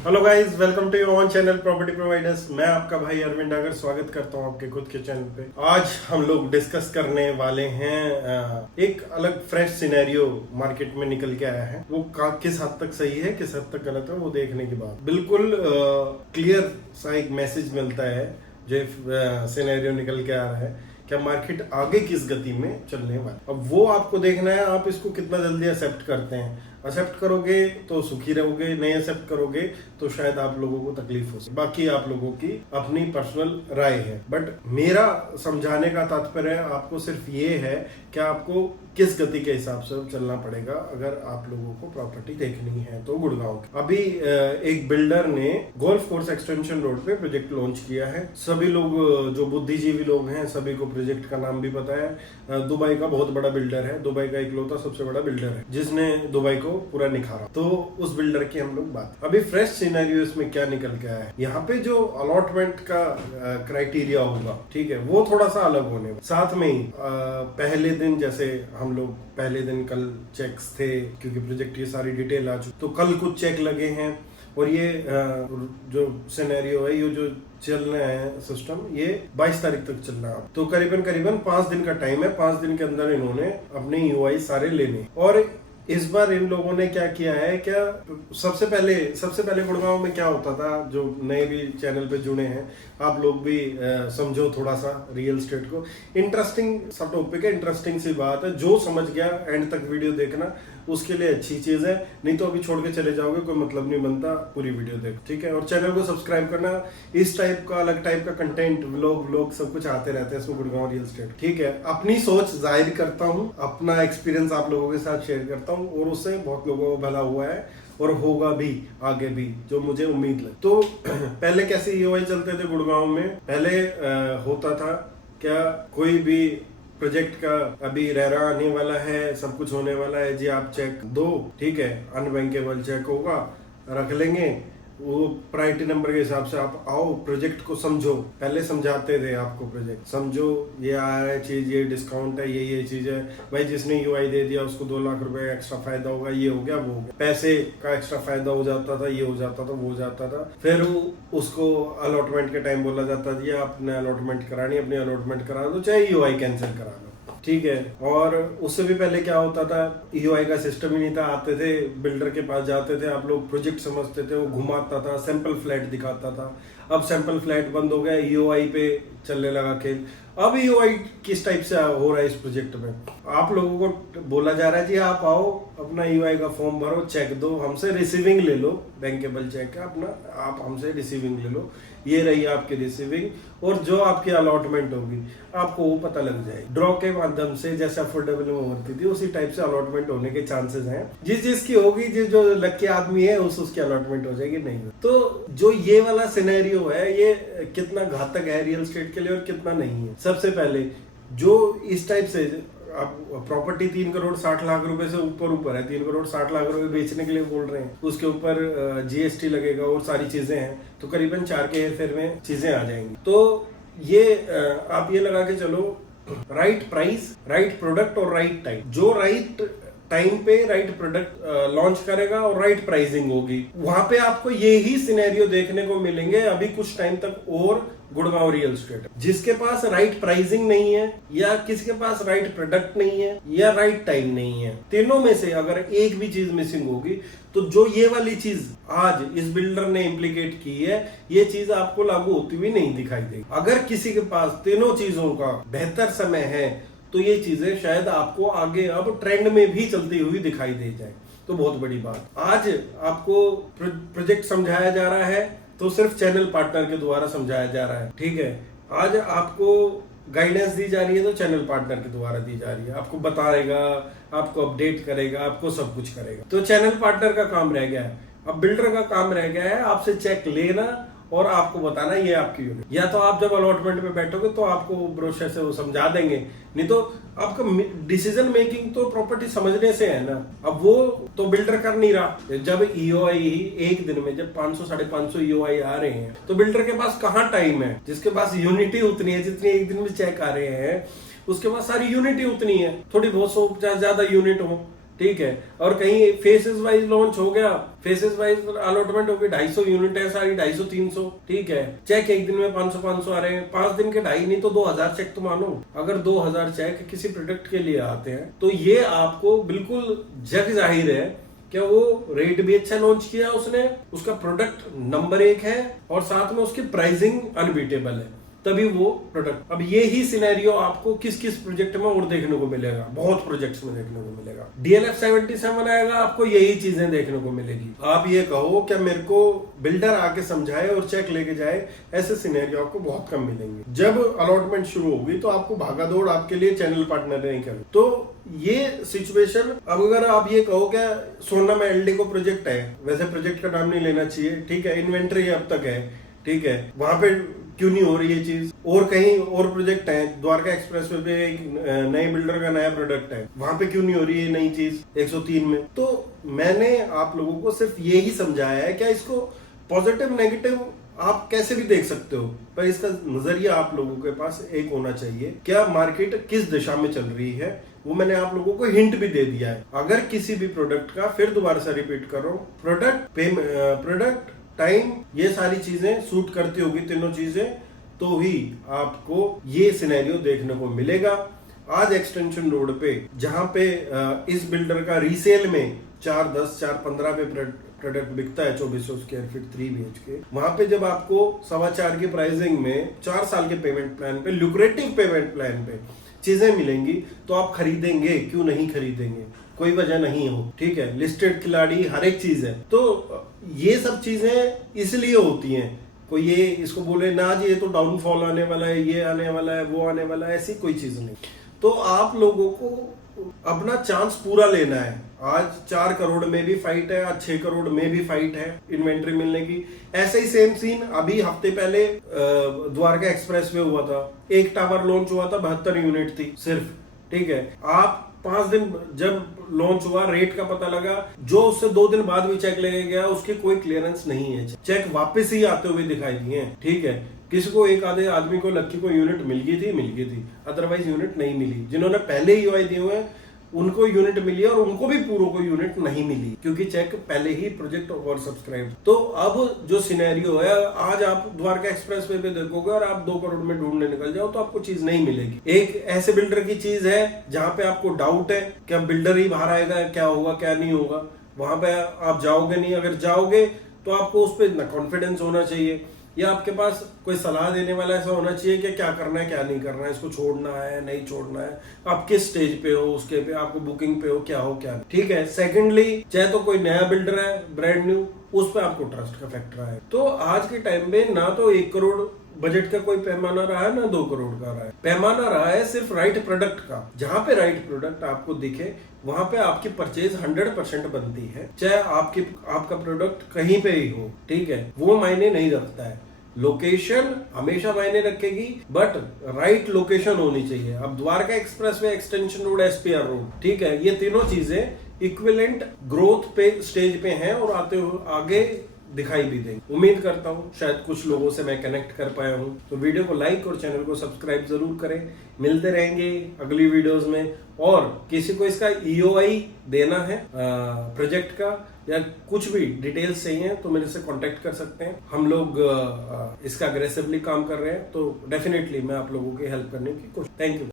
Hello guys, welcome to your own channel property providers. मैं आपका भाई अरविंद अगर स्वागत करता हूं आपके खुद के चैनल पे। आज हम लोग डिस्कस करने वाले हैं एक अलग फ्रेश सिनेरियो मार्केट में निकल के आया है। वो किस हद तक सही है, किस हद तक गलत है, वो देखने के बाद बिल्कुल क्लियर सा एक मैसेज मिलता है जो सिनेरियो निकल के आ रहा है क्या मार्केट आगे किस गति में चलने वाला। अब वो आपको देखना है, आप इसको कितना जल्दी एक्सेप्ट करते हैं। एक्सेप्ट करोगे तो सुखी रहोगे, नहीं एक्सेप्ट करोगे तो शायद आप लोगों को तकलीफ हो सके। बाकी आप लोगों की अपनी पर्सनल राय है, बट मेरा समझाने का तात्पर्य आपको सिर्फ ये है कि आपको किस गति के हिसाब से चलना पड़ेगा अगर आप लोगों को प्रॉपर्टी देखनी है। तो गुड़गांव की अभी एक बिल्डर ने गोल्फ कोर्स एक्सटेंशन रोड पे प्रोजेक्ट लॉन्च किया है। सभी लोग जो बुद्धिजीवी लोग हैं सभी को प्रोजेक्ट का नाम भी पता है। दुबई का बहुत बड़ा बिल्डर है, दुबई का इकलौता सबसे बड़ा बिल्डर है जिसने दुबई को पूरा निखारा। तो उस बिल्डर की हम लोग बात, अभी फ्रेश सिनेरियो इसमें क्या निकल के आया है। यहाँ पे जो अलॉटमेंट का क्राइटेरिया होगा, ठीक है, वो थोड़ा सा अलग होने वाला। साथ में ही पहले दिन, जैसे हम लोग पहले दिन कल चेक्स थे क्योंकि प्रोजेक्ट की सारी डिटेल आ चुकी, तो कल कुछ चेक लगे हैं। और ये जो सिनेरियो है, ये जो चल रहा है सिस्टम, ये 22 तारीख तक चल रहा है। तो करीबन 5 दिन का टाइम है। 5 दिन के अंदर इन्होंने अपने यूआई सारे लेने। और इस बार इन लोगों ने क्या किया है, क्या सबसे पहले गुड़गांव में क्या होता था, जो नए भी चैनल पे जुड़े हैं आप लोग भी समझो थोड़ा सा रियल एस्टेट को। इंटरेस्टिंग सा टॉपिक है, इंटरेस्टिंग सी बात है। जो समझ गया एंड तक वीडियो देखना, उसके लिए अच्छी चीज है। नहीं तो अभी छोड़ के चले जाओगे, कोई मतलब नहीं बनता। पूरी वीडियो देख, ठीक है। और चैनल को सब्सक्राइब करना। इस टाइप का अलग टाइप का कंटेंट, व्लॉग सब कुछ आते रहते हैं इसमें गुड़गांव रियल एस्टेट, ठीक है। अपनी सोच जाहिर करता हूँ, अपना एक्सपीरियंस आप लोगों के साथ शेयर करता हूँ और उससे बहुत लोगों को भला हुआ है और होगा भी आगे भी, जो मुझे उम्मीद लगे। तो पहले कैसे ईओआई चलते थे गुड़गांव में। पहले होता था क्या, कोई भी प्रोजेक्ट का अभी रेरा आने वाला है, सब कुछ होने वाला है जी, आप चेक दो, ठीक है, अनबैंकेबल चेक होगा, रख लेंगे। वो प्रायोरिटी नंबर के हिसाब से आप आओ, प्रोजेक्ट को समझो। पहले समझाते थे आपको, प्रोजेक्ट समझो, ये आ रहा है चीज, ये डिस्काउंट है, ये चीज है भाई। जिसने यूआई दे दिया उसको 2 लाख रुपए एक्स्ट्रा फायदा होगा, ये हो गया, वो हो गया। पैसे का एक्स्ट्रा फायदा हो जाता था, ये हो जाता था, वो हो जाता था। फिर उसको अलॉटमेंट के टाइम बोला जाता था, आपने अलॉटमेंट करानी, अपनी अलॉटमेंट करा दो, चाहे यूआई कैंसिल करा दो, ठीक है। और उससे भी पहले क्या होता था, ईओआई का सिस्टम ही नहीं था। आते थे बिल्डर के पास, जाते थे, आप लोग प्रोजेक्ट समझते थे, वो घुमाता था, सैंपल फ्लैट दिखाता था। अब सैंपल फ्लैट बंद हो गया, ईओआई पे चलने लगा खेल। अब ईओआई किस टाइप से हो रहा है इस प्रोजेक्ट में, आप लोगों को बोला जा रहा है जी आप आओ, अपना ईओआई का फॉर्म भरो, चेक दो, हमसे रिसीविंग ले लो, बैंकेबल चेक है अपना, आप हमसे रिसीविंग ले लो, ये रही आपकी रिसीविंग। और जो आपकी अलॉटमेंट होगी आपको वो पता लग जाएगी। ड्रॉ के माध्यम से, जैसे अफोर्डेबल में होती थी उसी टाइप से अलॉटमेंट होने के चांसेस हैं। जिसकी होगी, जो लकी आदमी है उसकी अलॉटमेंट हो जाएगी, नहीं। तो जो ये वाला सिनेरियो है, ये कितना घातक है रियल एस्टेट के लिए और कितना नहीं है। सबसे पहले जो इस टाइप से आप प्रॉपर्टी 3 करोड़ 60 लाख रुपए से ऊपर है, 3 करोड़ 60 लाख रुपए बेचने के लिए बोल रहे हैं, उसके ऊपर जीएसटी लगेगा और सारी चीजें हैं, तो करीबन 4 के हेरफेर में चीजें आ जाएंगी। तो ये आप ये लगा के चलो, राइट प्राइस, राइट प्रोडक्ट और राइट टाइम। जो राइट टाइम पे राइट प्रोडक्ट लॉन्च करेगा और राइट प्राइसिंग होगी, वहां पे आपको ये ही सिनेरियो देखने को मिलेंगे अभी कुछ टाइम तक। और गुड़गांव रियल एस्टेट, जिसके पास राइट प्राइसिंग नहीं है, या किसी के पास राइट प्रोडक्ट नहीं है, या राइट टाइम नहीं है, तीनों में से अगर एक भी चीज मिसिंग होगी, तो जो ये वाली चीज आज इस बिल्डर ने इम्प्लीकेट की है, ये चीज आपको लागू होती हुई नहीं दिखाई देगी। अगर किसी के पास तीनों चीजों का बेहतर समय है, तो ये चीजें शायद आपको आगे अब ट्रेंड में भी चलती हुई दिखाई दे जाए, तो बहुत बड़ी बात। आज आपको प्रोजेक्ट समझाया जा रहा है तो सिर्फ चैनल पार्टनर के द्वारा समझाया जा रहा है, ठीक है। आज आपको गाइडेंस दी जा रही है तो चैनल पार्टनर के द्वारा दी जा रही है, आपको बताएगा, आपको अपडेट करेगा, आपको सब कुछ करेगा। तो चैनल पार्टनर का काम रह गया है, अब बिल्डर का काम रह गया है आपसे चेक लेना और आपको बताना ये आपकी यूनिट। या तो आप जब अलॉटमेंट में बैठोगे तो आपको ब्रोशर से वो समझा देंगे, नहीं तो आपका डिसीजन मेकिंग तो प्रॉपर्टी समझने से है ना। अब वो तो बिल्डर कर नहीं रहा। जब ईओआई ही एक दिन में जब 500 550 ईओआई आ रहे हैं, तो बिल्डर के पास कहाँ टाइम है। जिसके पास यूनिटी उतनी है, जितनी एक दिन में चेक आ रहे हैं, उसके पास सारी यूनिटी उतनी है। थोड़ी बहुत 100-50 ज्यादा यूनिट हो, ठीक है। और कहीं फेसेस वाइज लॉन्च हो गया, फेसेस वाइज अलॉटमेंट हो गई, 250 यूनिट है सारी, 250-300, ठीक है। चेक एक दिन में 500 आ रहे हैं, 5 दिन के 2.5 नहीं तो 2000 चेक तो मानो। अगर 2000 चेक किसी प्रोडक्ट के लिए आते हैं तो ये आपको बिल्कुल जग जाहिर है क्या वो रेट भी अच्छा लॉन्च किया उसने, उसका प्रोडक्ट नंबर 1 है और साथ में उसकी प्राइसिंग अनबीटेबल है, तभी वो प्रोडक्ट। अब ये ही सिनेरियो आपको किस किस प्रोजेक्ट में और देखने को मिलेगा, बहुत प्रोजेक्ट्स में देखने को मिलेगा। DLF 77 आएगा, आपको यही चीजें देखने को मिलेगी। आप ये कहो क्या मेरे को बिल्डर आके समझाए और चेक लेके जाए, ऐसे सिनेरियो आपको बहुत कम मिलेंगे। जब अलॉटमेंट शुरू होगी तो आपको भागादौड़ आपके लिए चैनल पार्टनर नहीं करे। तो ये सिचुएशन, अब अगर आप ये कहो क्या सोना में एलडी को प्रोजेक्ट है, वैसे प्रोजेक्ट का नाम नहीं लेना चाहिए, ठीक है, इन्वेंट्री अब तक है, ठीक है, वहां पे क्यों नहीं हो रही ये चीज। और कहीं और प्रोजेक्ट है, द्वारका एक्सप्रेसवे पे एक नए बिल्डर का नया प्रोडक्ट है, वहां पे क्यों नहीं हो रही है नई चीज 103 में। तो मैंने आप लोगों को सिर्फ ये ही समझाया है, क्या इसको पॉजिटिव नेगेटिव आप कैसे भी देख सकते हो, पर इसका नजरिया आप लोगों के पास एक होना चाहिए, क्या मार्केट किस दिशा में चल रही है, वो मैंने आप लोगों को हिंट भी दे दिया है। अगर किसी भी प्रोडक्ट का, फिर दोबारा से रिपीट कर रहा हूं, प्रोडक्ट टाइम, ये सारी चीजें सूट करती होगी, तीनों चीजें, तो ही आपको ये सिनेरियो देखने को मिलेगा। आज एक्सटेंशन रोड पे जहां पे इस बिल्डर का रीसेल में 410, 415 पे प्रोडक्ट बिकता है 2400 स्क्वायर फीट 3 BHK, वहां पे जब आपको 4.25 की प्राइसिंग में 4 साल के पेमेंट प्लान पे, ल्यूक्रेटिव पेमेंट प्लान पे चीजें मिलेंगी, तो आप खरीदेंगे, क्यों नहीं खरीदेंगे, कोई वजह नहीं हो, ठीक है। लिस्टेड खिलाड़ी, हर एक चीज है। तो ये सब चीजें इसलिए होती हैं, कोई ये इसको बोले ना जी ये तो डाउनफॉल आने वाला है, ये आने वाला है, वो आने वाला है, ऐसी कोई चीज नहीं। तो आप लोगों को अपना चांस पूरा लेना है। आज 4 करोड़ में भी फाइट है, आज 6 करोड़ में भी फाइट है इन्वेंट्री मिलने की। ऐसे ही सेम सीन अभी हफ्ते पहले द्वारका एक्सप्रेस में हुआ था, एक टावर लॉन्च हुआ था, 72 यूनिट थी सिर्फ, ठीक है। आप 5 दिन जब लॉन्च हुआ, रेट का पता लगा, जो उससे 2 दिन बाद भी चेक लेके गया उसकी कोई क्लियरेंस नहीं है, चेक वापस ही आते हुए दिखाई दिए, ठीक है। किसी को एक आधे आदमी को, लक्की को यूनिट मिल गई थी, अदरवाइज यूनिट नहीं मिली। जिन्होंने पहले ही यूआई दिए हुए हैं उनको यूनिट मिली है, और उनको भी पूरों को यूनिट नहीं मिली, क्योंकि चेक पहले ही प्रोजेक्ट ओवर सब्सक्राइब। तो अब जो सिनेरियो है, आज आप द्वारका एक्सप्रेसवे पे देखोगे और आप 2 करोड़ में ढूंढने निकल जाओ तो आपको चीज नहीं मिलेगी। एक ऐसे बिल्डर की चीज है जहां पे आपको डाउट है क्या बिल्डर ही बाहर आएगा, क्या होगा क्या नहीं होगा, वहां पे आप जाओगे नहीं। अगर जाओगे तो आपको उस पर इतना कॉन्फिडेंस होना चाहिए, या आपके पास कोई सलाह देने वाला ऐसा होना चाहिए कि क्या करना है क्या नहीं करना है, इसको छोड़ना है नहीं छोड़ना है, आप किस स्टेज पे हो, उसके पे आपको बुकिंग पे हो, क्या हो क्या नहीं, ठीक है। सेकेंडली, चाहे तो कोई नया बिल्डर है ब्रांड न्यू, उस पर आपको ट्रस्ट का फैक्टर है। तो आज के टाइम में ना तो 1 करोड़ बजट का कोई पैमाना रहा है, ना 2 करोड़ का रहा है, पैमाना रहा है सिर्फ राइट प्रोडक्ट का। जहां पे राइट प्रोडक्ट आपको दिखे वहां पे आपकी परचेज 100% बनती है, चाहे आपका प्रोडक्ट कहीं पे ही हो, ठीक है, वो मायने नहीं रखता है। लोकेशन हमेशा मायने रखेगी, बट राइट लोकेशन होनी चाहिए। अब द्वारका एक्सप्रेस में एक्सटेंशन रोड, SPR रोड, ठीक है, ये तीनों चीजें इक्विवेलेंट ग्रोथ पे स्टेज पे हैं और आते हुए आगे दिखाई भी देंगे। उम्मीद करता हूँ शायद कुछ लोगों से मैं कनेक्ट कर पाया हूँ। तो वीडियो को लाइक और चैनल को सब्सक्राइब जरूर करें। मिलते रहेंगे अगली वीडियोस में। और किसी को इसका EOI देना है प्रोजेक्ट का, या कुछ भी डिटेल्स चाहिए तो मेरे से कांटेक्ट कर सकते हैं। हम लोग इसका अग्रेसिवली काम कर रहे हैं, तो डेफिनेटली मैं आप लोगों की हेल्प करने की कोशिश। Thank you.